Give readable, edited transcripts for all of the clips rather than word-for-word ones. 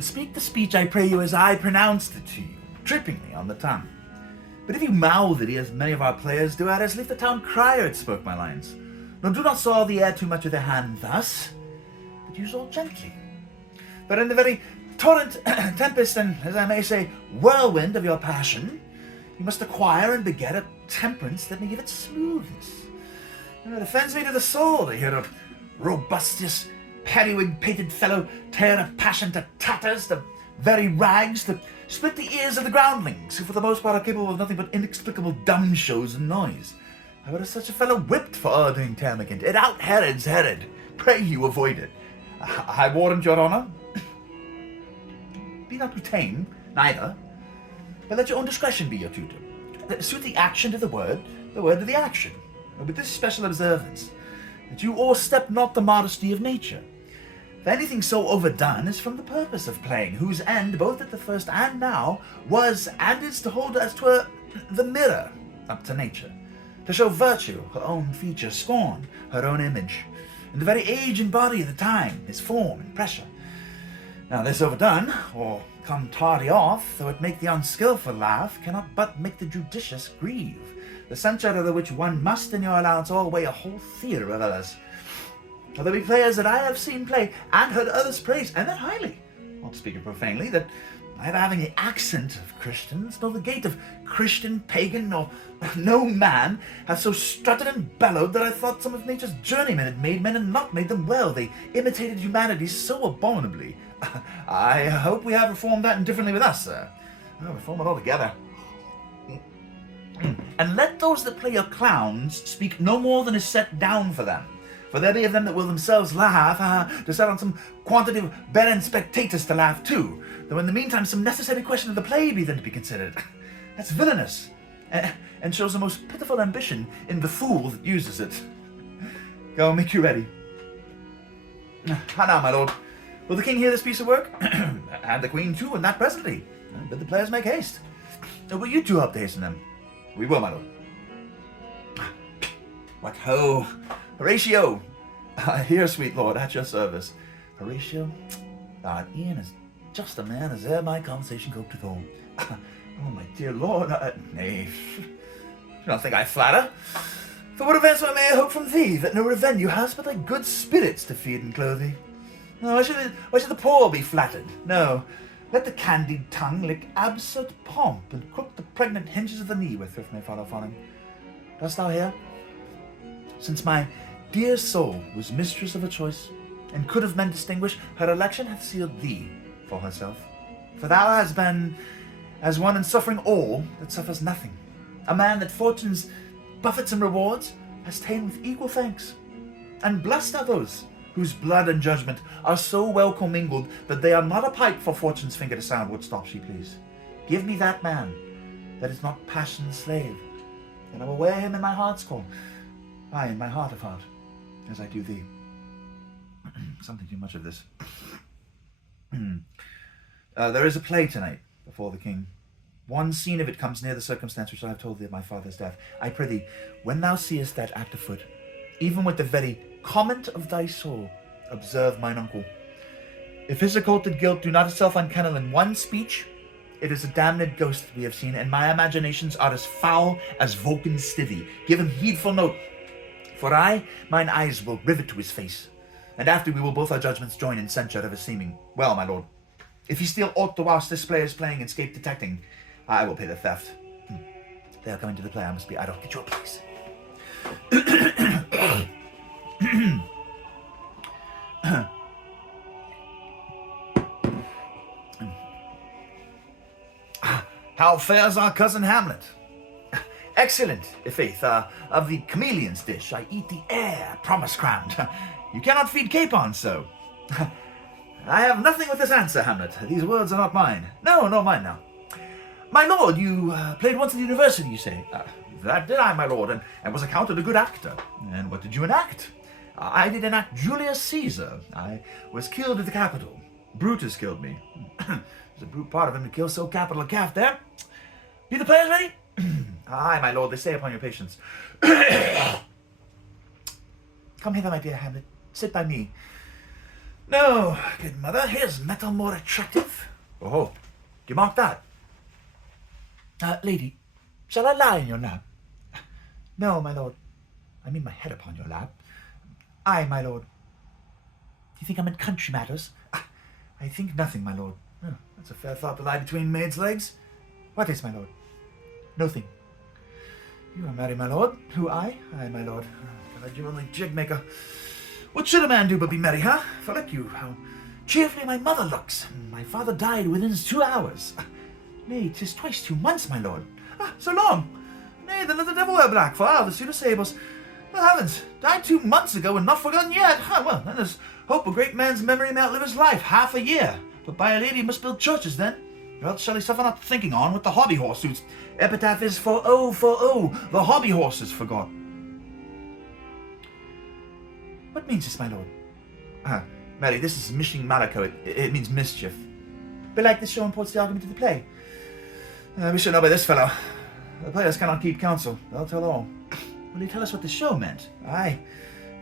Speak the speech, I pray you, as I pronounced it to you, drippingly on the tongue. But if you mouth it, as many of our players do, as leave the town crier spoke my lines. Nor do not saw the air too much with their hand thus, but use all gently. For in the very torrent, tempest, and, as I may say, whirlwind of your passion, you must acquire and beget a temperance that may give it smoothness. It offends me to the soul to hear a robustious, periwig-pated fellow tear a passion to tatters, to very rags, to split the ears of the groundlings, who for the most part are capable of nothing but inexplicable dumb shows and noise. I would have such a fellow whipped for ordering termagant. It out Herod's Herod. Pray you avoid it. I warrant your honour. Be not too tame, neither, but let your own discretion be your tutor. Suit the action to the word to the action, with this special observance, that you o'erstep not the modesty of nature. For anything so overdone is from the purpose of playing, whose end, both at the first and now, was and is to hold as 'twere the mirror up to nature, to show virtue, her own feature, scorn, her own image, in the very age and body of the time, his form and pressure. Now this overdone, or come tardy off, though it make the unskilful laugh, cannot but make the judicious grieve, the censure of the which one must in your allowance all weigh a whole theatre of others. For there be players that I have seen play, and heard others praise, and that highly, not speaking profanely, that neither having the accent of Christians, nor the gait of Christian, pagan, nor no man, hath so strutted and bellowed that I thought some of nature's journeymen had made men and not made them well. They imitated humanity so abominably. I hope we have reformed that indifferently with us, sir. I'll reform it altogether. And let those that play your clowns speak no more than is set down for them. For there be of them that will themselves laugh, to set on some quantity of barren spectators to laugh too, though in the meantime some necessary question of the play be then to be considered. That's villainous, and shows the most pitiful ambition in the fool that uses it. Go, make you ready. How now, my lord? Will the king hear this piece of work? And the queen too, and that presently. Bid the players make haste. Will you two help to hasten them? We will, my lord. What ho! Horatio! Here, sweet lord, at your service. Horatio, Ian is just a man as e'er my conversation coped withal. Oh, my dear lord, nay, do not think I flatter. For what advancement may I hope from thee, that no revenue has but thy good spirits to feed and clothe thee? No, why should the poor be flattered? No, let the candied tongue lick absurd pomp, and crook the pregnant hinges of the knee where thrift may follow falling. Dost thou hear? Since my dear soul was mistress of her choice, and could of men distinguish, her election hath sealed thee for herself. For thou hast been as one in suffering all that suffers nothing. A man that fortune's buffets and rewards has ta'en with equal thanks. And blessed are those whose blood and judgment are so well commingled that they are not a pipe for fortune's finger to sound what stop she please. Give me that man that is not passion's slave, and I will wear him in my heart's core, aye, in my heart of heart, as I do thee. Something too much of this. There is a play tonight before the king. One scene of it comes near the circumstance which I have told thee of my father's death. I prithee, when thou seest that act afoot, even with the very comment of thy soul, observe mine uncle. If his occulted guilt do not itself unkennel in one speech, it is a damned ghost that we have seen, and my imaginations are as foul as Vulcan's stithy. Give him heedful note, for mine eyes will rivet to his face, and after we will both our judgments join in censure of his seeming. Well, my lord, if he steal aught the whilst this play is playing and escape detecting, I will pay the theft. They are coming to the play, I must be idle. Get your place. How fares our cousin Hamlet? Excellent, i'faith. Of the chameleon's dish, I eat the air, promise crowned. You cannot feed capons so. I have nothing with this answer, Hamlet. These words are not mine. No, mine now. My lord, you played once at the university, you say? That did I, my lord, and was accounted a good actor. And what did you enact? I did enact Julius Caesar. I was killed at the Capitol. Brutus killed me. It's a brute part of him to kill so capital a calf there. Be the players ready? Aye, my lord, they stay upon your patience. Come hither, my dear Hamlet. Sit by me. No, good mother, here's metal more attractive. Oh, do you mark that? Lady, shall I lie in your lap? No, my lord. I mean my head upon your lap. Aye, my lord. Do you think I'm in country matters? I think nothing, my lord. Oh, that's a fair thought to lie between maids' legs. What is, my lord? Nothing. You are merry, my lord. Who, I? Aye, my lord. Oh, God, you're only jig maker. What should a man do but be merry, huh? For look you, how cheerfully my mother looks. My father died within 2 hours. Nay, 'tis twice 2 months, my lord. So long. Nay, then let the devil wear black, for the suit of sables. Well, heavens, died 2 months ago and not forgotten yet. Well, then there's hope a great man's memory may outlive his life half a year. But by a lady you must build churches then. Or else shall he suffer not thinking on with the hobby horse suits. Epitaph is for the hobby horses forgot. What means this, my lord? Mary, this is Mishing Malako. It means mischief. Belike this show imports the argument of the play. We should know by this fellow. The players cannot keep counsel. They'll tell all. Will you tell us what the show meant? Aye.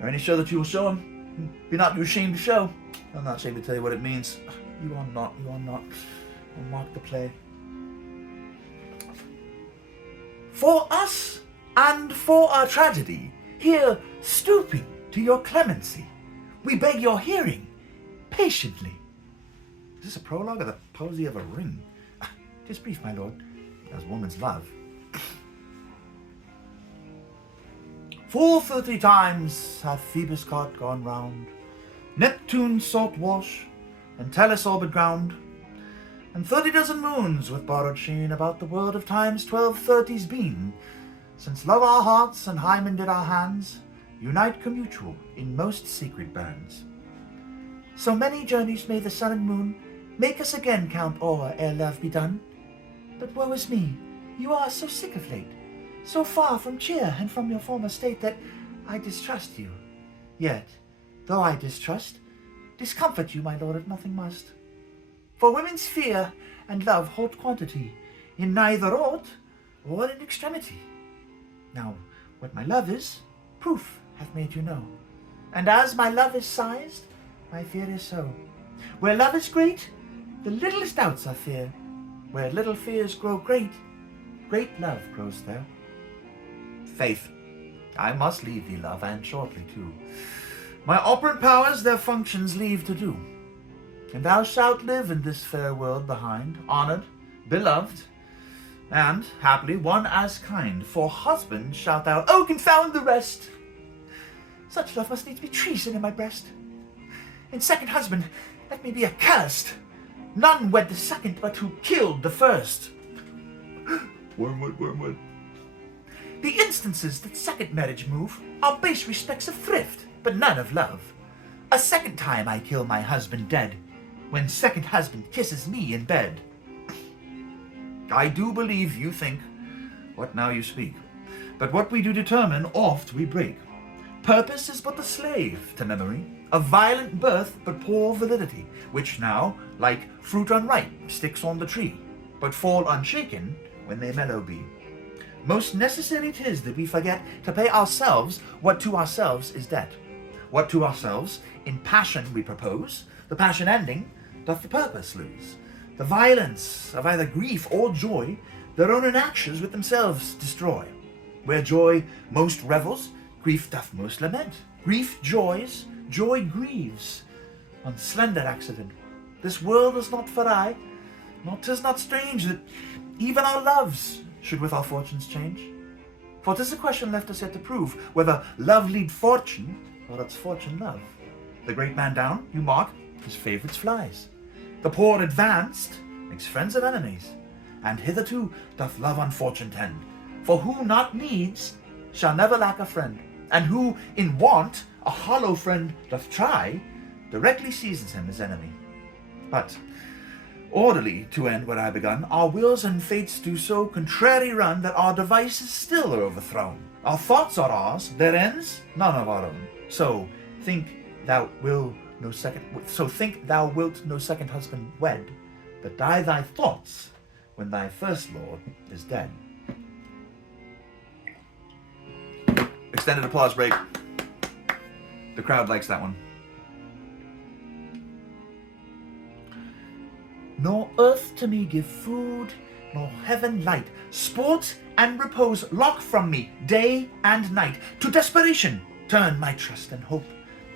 Or any show that you will show him. Be not you ashamed to show. I'm not ashamed to tell you what it means. You are not. I'll mark the play. For us, and for our tragedy, here stooping to your clemency, we beg your hearing, patiently. Is this a prologue or the posy of a ring? 'Tis brief, my lord, as woman's love. 430 times hath Phoebus' cart gone round, Neptune's salt wash, and Tellus orbit ground, and 30 dozen moons with borrowed sheen about the world of times 1230's been, since love our hearts and Hymen did our hands unite commutual in most secret bands. So many journeys may the sun and moon make us again count o'er ere love be done. But woe is me, you are so sick of late, so far from cheer and from your former state, that I distrust you. Yet, though I distrust, discomfort you, my lord, if nothing must. For women's fear and love hold quantity, in neither aught or in extremity. Now, what my love is, proof hath made you know. And as my love is sized, my fear is so. Where love is great, the littlest doubts are fear. Where little fears grow great, great love grows there. Faith, I must leave thee, love, and shortly too. My operant powers their functions leave to do. And thou shalt live in this fair world behind, honoured, beloved, and, haply, one as kind. For husband shalt thou, oh, confound the rest! Such love must needs be treason in my breast. And second husband, let me be accursed. None wed the second, but who killed the first. Wormwood. The instances that second marriage move are base respects of thrift, but none of love. A second time I kill my husband dead, when second husband kisses me in bed. I do believe you think what now you speak, but what we do determine oft we break. Purpose is but the slave to memory, of violent birth but poor validity, which now, like fruit unripe, sticks on the tree, but fall unshaken when they mellow be. Most necessary 'tis that we forget to pay ourselves what to ourselves is debt. What to ourselves in passion we propose, the passion ending, doth the purpose lose. The violence of either grief or joy, their own inactions with themselves destroy. Where joy most revels, grief doth most lament. Grief joys, joy grieves, on slender accident. This world is not for aye, nor 'tis not strange that even our loves should with our fortunes change. For 'tis a question left us yet to prove, whether love lead fortune, or its fortune love. The great man down, you mark, his favourites flies. The poor advanced, makes friends of enemies. And hitherto doth love on fortune tend. For who not needs, shall never lack a friend. And who in want a hollow friend doth try, directly seizes him his enemy. But, orderly to end what I begun, our wills and fates do so contrary run, that our devices still are overthrown. Our thoughts are ours, their ends none of our own. So think thou wilt no second husband wed, but die thy thoughts when thy first lord is dead. Extended applause break. The crowd likes that one. Nor earth to me give food, nor heaven light. Sport and repose lock from me day and night. To desperation turn my trust and hope.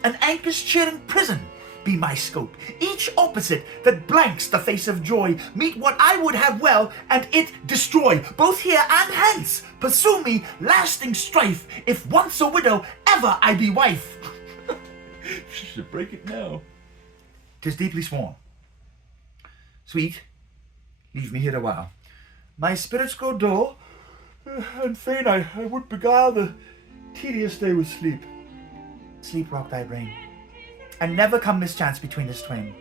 An anchor's cheering prison be my scope. Each opposite that blanks the face of joy. Meet what I would have well, and it destroy. Both here and hence pursue me lasting strife. If once a widow, ever I be wife. She should break it now. 'Tis deeply sworn. Sweet, leave me here a while. My spirits grow dull, and fain I would beguile the tedious day with sleep. Sleep rock thy brain, and never come mischance between us twain.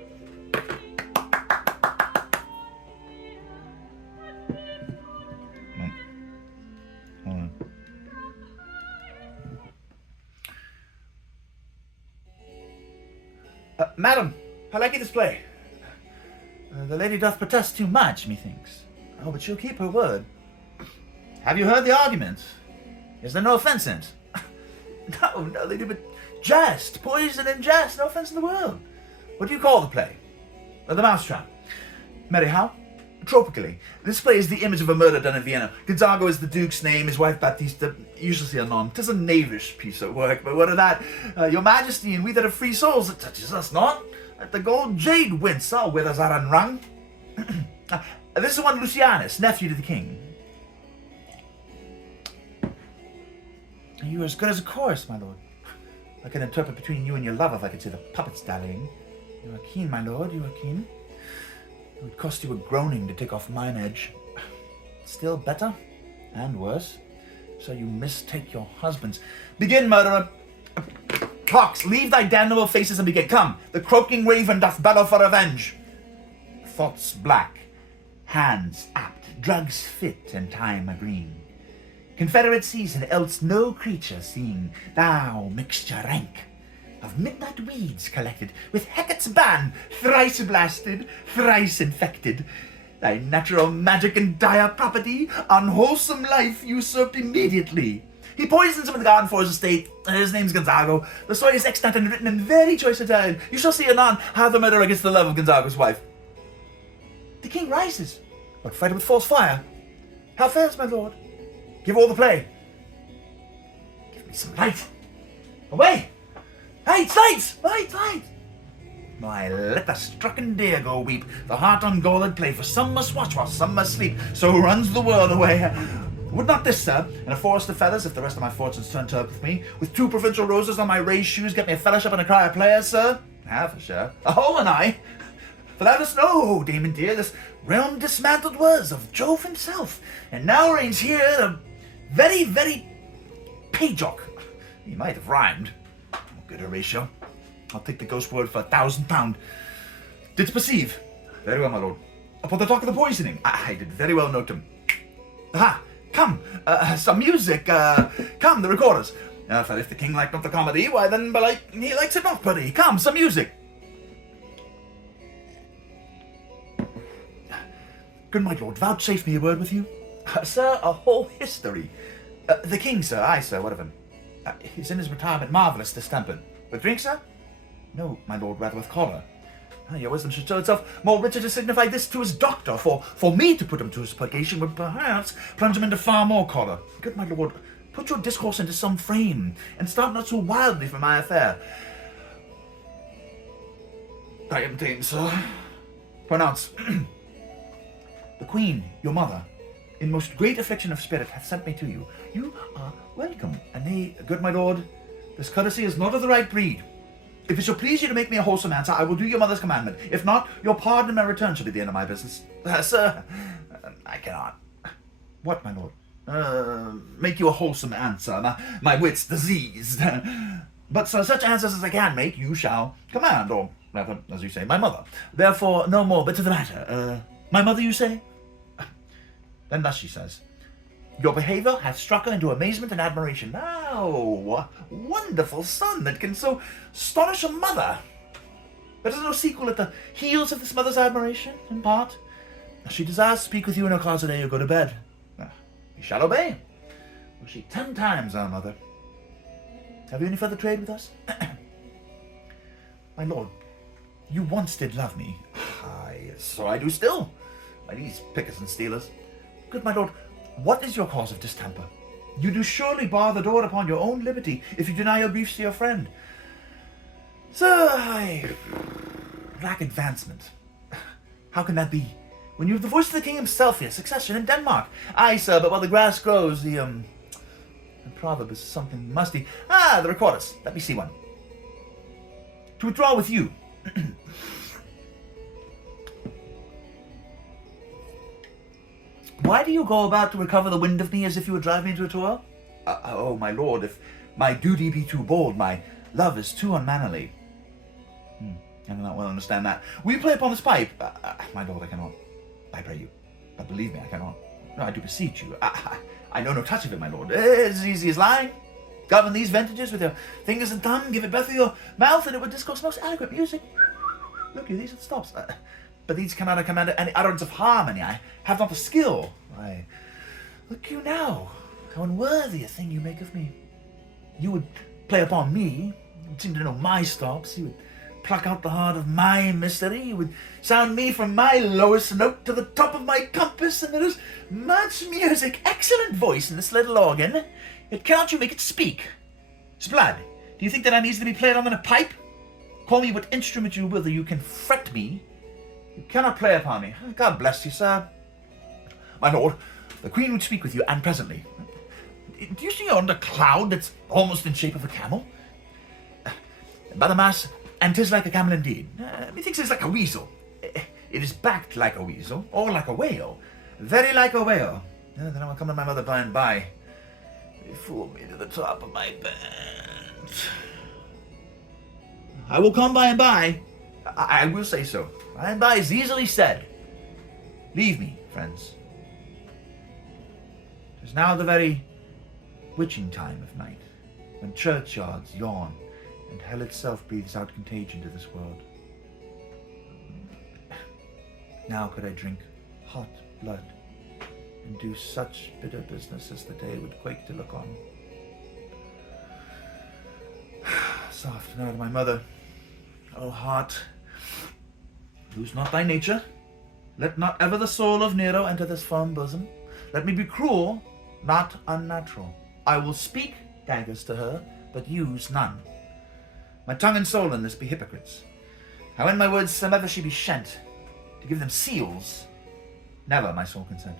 Hold on. Madam, how like you this play? The lady doth protest too much, methinks. Oh, but she'll keep her word. Have you heard the argument? Is there no offence in it? No, lady, but jest, poison and jest, no offence in the world. What do you call the play? The Mousetrap. Mary, how? Tropically. This play is the image of a murder done in Vienna. Gonzago is the Duke's name, his wife Baptista, usually anon. 'Tis a knavish piece of work, but what of that? Your Majesty and we that have free souls, it touches us not. At the gold jade wince, our withers are unwrung. This is one Lucianus, nephew to the king. You are as good as a chorus, my lord. I can interpret between you and your love if I could see the puppets dallying. You are keen, my lord, you are keen. It would cost you a groaning to take off mine edge. Still better, and worse, so you mistake your husbands. Begin, murderer. Clocks, leave thy damnable faces and begin. Come, the croaking raven doth bellow for revenge. Thoughts black, hands apt, drugs fit, and time agreeing. Confederate season, else no creature seen. Thou mixture rank of midnight weeds collected, with Hecate's ban, thrice blasted, thrice infected. Thy natural magic and dire property, unwholesome life usurped immediately. He poisons him in the garden for his estate. His name's Gonzago. The story is extant and written in very choice Italian. You shall see anon how the murderer gets the love of Gonzago's wife. The king rises, but fighted with false fire. How fares, my lord? Give all the play. Give me some light. Away! Lights, lights, lights, lights! Why, let the strucken deer go weep. The heart ungalled play, for some must watch while some must sleep. So runs the world away. Would not this, sir, in a forest of feathers, if the rest of my fortunes turn turp with me, with 2 provincial roses on my raised shoes, get me a fellowship and a cry of players, sir? Have a share. A hole and I. For thou dost know, Damon dear, this realm dismantled was of Jove himself, and now reigns here a very, very pajock. He might have rhymed. Oh, good Horatio. I'll take the ghost word for £1,000. Didst perceive? Very well, my lord. Upon the talk of the poisoning, I did very well note him. Aha! Come, some music, come, the recorders. For if the king liked not the comedy, why then, belike, he likes it not pretty. Come, some music. Good my lord, vouchsafe me a word with you. Sir, a whole history. The king, sir, aye, sir, what of him? He's in his retirement, marvellous distempered. With drink, sir? No, my lord, rather with choler. Your wisdom should show itself more richer to signify this to his doctor, for me to put him to his purgation would perhaps plunge him into far more choler. Good my lord, put your discourse into some frame, and start not so wildly from my affair. I am tame, sir. Pronounce. The queen, your mother, in most great affliction of spirit, hath sent me to you. You are welcome, and nay, good my lord, this courtesy is not of the right breed. If it shall please you to make me a wholesome answer, I will do your mother's commandment. If not, your pardon and my return shall be the end of my business. Sir, I cannot. What, my lord? Make you a wholesome answer. My wit's diseased. But sir, such answers as I can make, you shall command, or rather, as you say, my mother. Therefore, no more, but to the matter. My mother, you say? Then thus she says. Your behaviour hath struck her into amazement and admiration. Oh, wonderful son that can so astonish a mother. There is no sequel at the heels of this mother's admiration, in part. She desires to speak with you in her closet ere you go to bed. You shall obey. Was she 10 times our mother? Have you any further trade with us? My lord, you once did love me. Aye, so I do still. By these pickers and stealers. Good my lord, what is your cause of distemper? You do surely bar the door upon your own liberty if you deny your griefs to your friend. Sir, I lack advancement. How can that be? When you have the voice of the king himself here, succession in Denmark. Aye, sir, but while the grass grows, the proverb is something musty. Ah, the recorders. Let me see one. To withdraw with you. Why do you go about to recover the wind of me as if you would drive me into a toil? Oh, my lord, if my duty be too bold, my love is too unmannerly. I do not well understand that. Will you play upon this pipe? My lord, I cannot. I pray you. But believe me, I cannot. No, I do beseech you. I know no touch of it, my lord. It's as easy as lying. Govern these vintages with your fingers and thumb, give it breath with your mouth, and it would discourse most eloquent music. Look you, these are the stops. But these cannot command any utterance of harmony. I have not the skill. Why, look you now, how unworthy a thing you make of me. You would play upon me, you would seem to know my stops, you would pluck out the heart of my mystery, you would sound me from my lowest note to the top of my compass, and there is much music, excellent voice in this little organ, yet cannot you make it speak? Sblood, do you think that I'm easy to be played on in a pipe? Call me what instrument you will, you can fret me. You cannot play upon me. God bless you, sir. My lord, the queen would speak with you, and presently. Do you see yonder cloud that's almost in shape of a camel? By the mass, and 'tis like a camel indeed. Methinks it's like a weasel. It is backed like a weasel, or like a whale. Very like a whale. Then I will come to my mother by and by. They fooled me to the top of my bed. I will come by and by. I will say so. By and by is easily said. Leave me, friends. 'Tis now the very witching time of night, when churchyards yawn, and hell itself breathes out contagion to this world. Now could I drink hot blood, and do such bitter business as the day would quake to look on. Soft now to my mother, O heart, lose not thy nature. Let not ever the soul of Nero enter this firm bosom. Let me be cruel, not unnatural. I will speak daggers to her, but use none. My tongue and soul in this be hypocrites. How in my words somever she be shent, to give them seals, never my soul consent.